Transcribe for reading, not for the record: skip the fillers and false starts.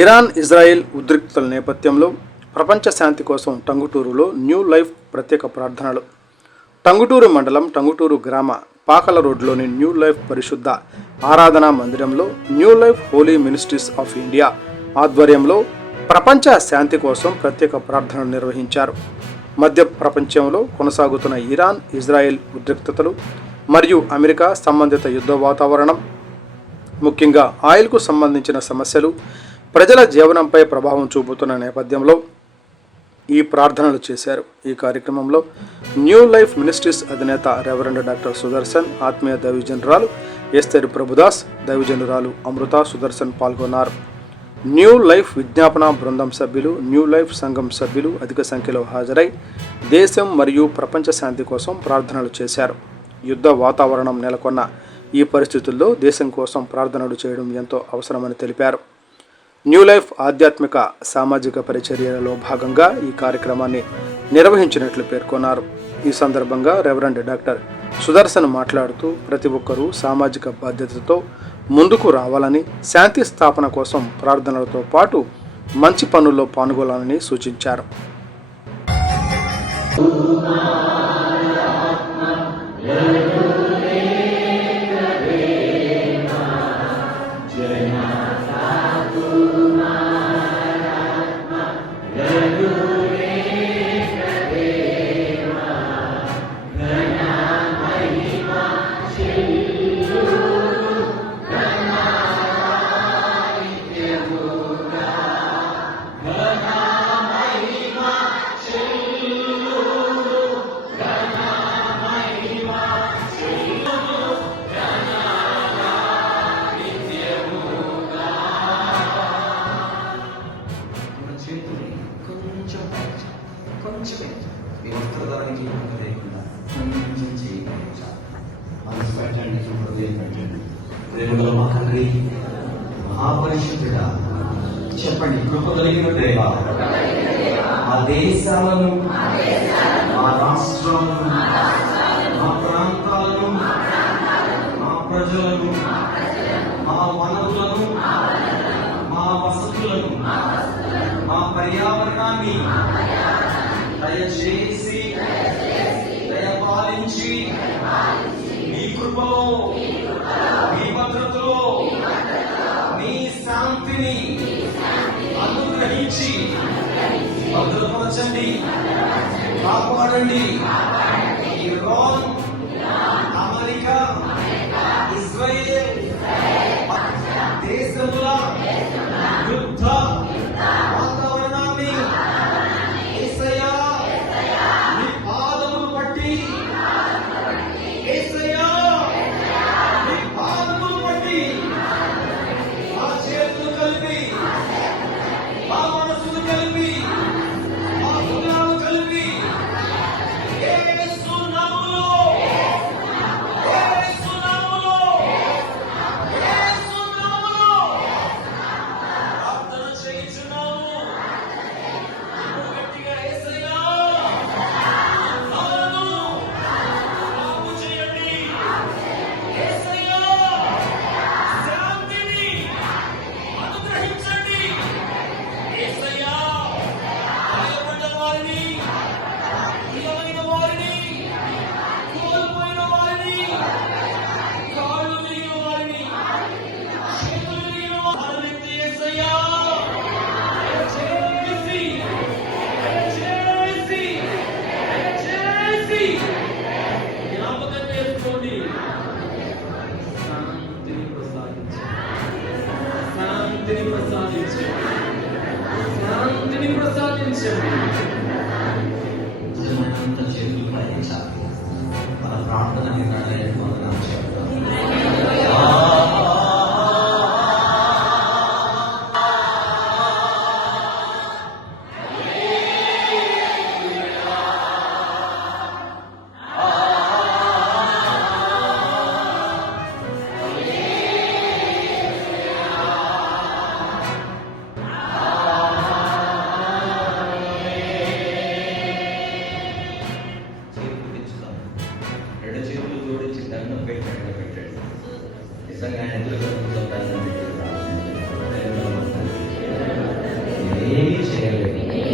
Iran Israel ఉద్రిక్తతల నేపథ్యంలో ప్రపంచ శాంతి కోసం టంగుటూరులో న్యూ లైఫ్ ప్రత్యేక ప్రార్థనలు. టంగుటూరు మండలం టంగుటూరు గ్రామ పాకల రోడ్లోని న్యూ లైఫ్ పరిశుద్ధ ఆరాధనా మందిరంలో new life holy ministries of India ఆధ్వర్యంలో ప్రపంచ శాంతి కోసం ప్రత్యేక ప్రార్థనలు నిర్వహించారు. మధ్య ప్రపంచంలో కొనసాగుతున్న ఇరాన్ ఇజ్రాయెల్ ఉద్రిక్తతలు మరియు అమెరికా సంబంధిత యుద్ధ వాతావరణం, ముఖ్యంగా ఆయిల్కు సంబంధించిన సమస్యలు ప్రజల జీవనంపై ప్రభావం చూపుతున్న నేపథ్యంలో ఈ ప్రార్థనలు చేశారు. ఈ కార్యక్రమంలో న్యూ లైఫ్ మినిస్ట్రీస్ అధినేత రెవరెండ్ డాక్టర్ సుదర్శన్, ఆత్మీయ దైవజనురాలు ఎస్తేరు ప్రభుదాస్, దైవజనురాలు అమృత సుదర్శన్ పాల్గొన్నారు. న్యూ లైఫ్ విజ్ఞాపన బృందం సభ్యులు, న్యూ లైఫ్ సంఘం సభ్యులు అధిక సంఖ్యలో హాజరై దేశం మరియు ప్రపంచ శాంతి కోసం ప్రార్థనలు చేశారు. యుద్ధ వాతావరణం నెలకొన్న ఈ పరిస్థితుల్లో దేశం కోసం ప్రార్థనలు చేయడం ఎంతో అవసరమని తెలిపారు. న్యూ లైఫ్ ఆధ్యాత్మిక సామాజిక పరిచర్యలలో భాగంగా ఈ కార్యక్రమాన్ని నిర్వహించినట్లు పేర్కొన్నారు. ఈ సందర్భంగా రెవరెండ్ డాక్టర్ సుదర్శన్ మాట్లాడుతూ ప్రతి ఒక్కరూ సామాజిక బాధ్యతతో ముందుకు రావాలని, శాంతి స్థాపన కోసం ప్రార్థనలతో పాటు మంచి పనుల్లో పాల్గొనాలని సూచించారు. కొంచెం మీ వస్త్రధారానికి లేకుండా కొంచెం చేయగలిగించాలి. మనసు పెట్టండి, హృదయం పెట్టండి. ప్రేమగల మా తండ్రి, మహాపరిశుద్ధుడా, చెప్పండి. కృప కలిగిన దేవ, మా దేశాలను, మా రాష్ట్రాలను, మా ప్రాంతాలను, మా ప్రజలను, మా వనరులను, మా వసతులను, మా పర్యావరణాన్ని దయచేసి దయపాలించి మీ కృపలో, మీ భద్రతలో, మీ శాంతిని అనుగ్రహించి భద్రపరచండి, కాపాడండి. ఇరాన్, అమెరికా, ఇజ్రాయెల్ దేశముల యుద్ధ వాతావరణాన్ని యేసయ్యా నీ పాదములు పట్టి, యేసయ్యా నీ పాదములు పట్టి మా చేతులు కలిపి, మా మనసులు కలిపి, మా హృదయాలు కలిపి యేసు నామములో, యేసు నామములో, యేసు నామములో ప్రార్థన చేయుచున్నాము. గట్టిగా యేసయ్యా నామమును బాగు చేయండి. యేసయ్యా శాంతిని అనుగ్రహించండి. యేసయ్యా గాయపడ్డ వారిని, నిలవైన వారిని, కోల్పోయిన వారిని, కాళ్ళు విరిగిన వారిని, చేతులు విరిగిన వారిని యేసయ్యా దయచేసి దయచేసి దయచేసి జ్ఞాపకం చేసుకోండి. శాంతిని ప్రసాదించండి, శాంతిని ప్రసాదించండి, శాంతిని ప్రసాదించండి. చేతులు ప్రయత్నించాలి. మన ప్రార్థన నిర్ణయాలు